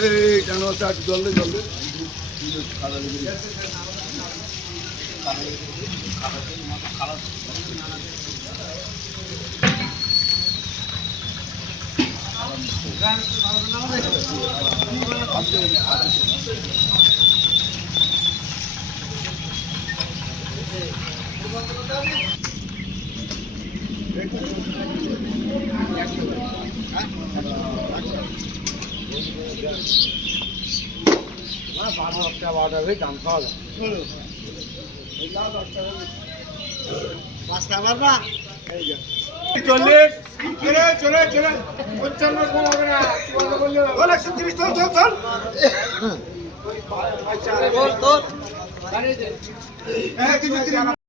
এই কেন জল দে দাম খাওয়া যায় পাঁচটা বারবা 40 চলে চলে চলে 55 কম হবে না 130 চল চল চল বল তোর